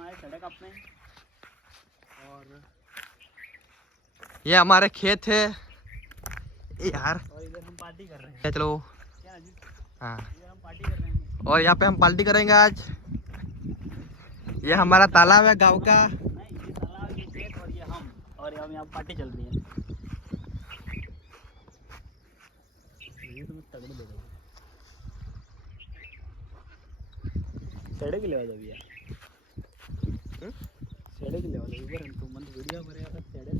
आए सड़क अपने और ये हमारे खेत है यार। और इधर हम पार्टी कर रहे हैं। चलो क्या अजीत? हाँ, इधर हम पार्टी कर रहे हैं। और यहाँ पे हम पार्टी करेंगे आज। ये हमारा तालाब है गांव का। नहीं, ये तालाब, ये खेत और ये हम, और हम यहाँ पार्टी चल रही है। ये तो तगड़े दे रहे हैं। सड़क ले जाओ भैया, सड़क ले जाओ इधर। हम तो मन वीडियो बनेगा सड़क।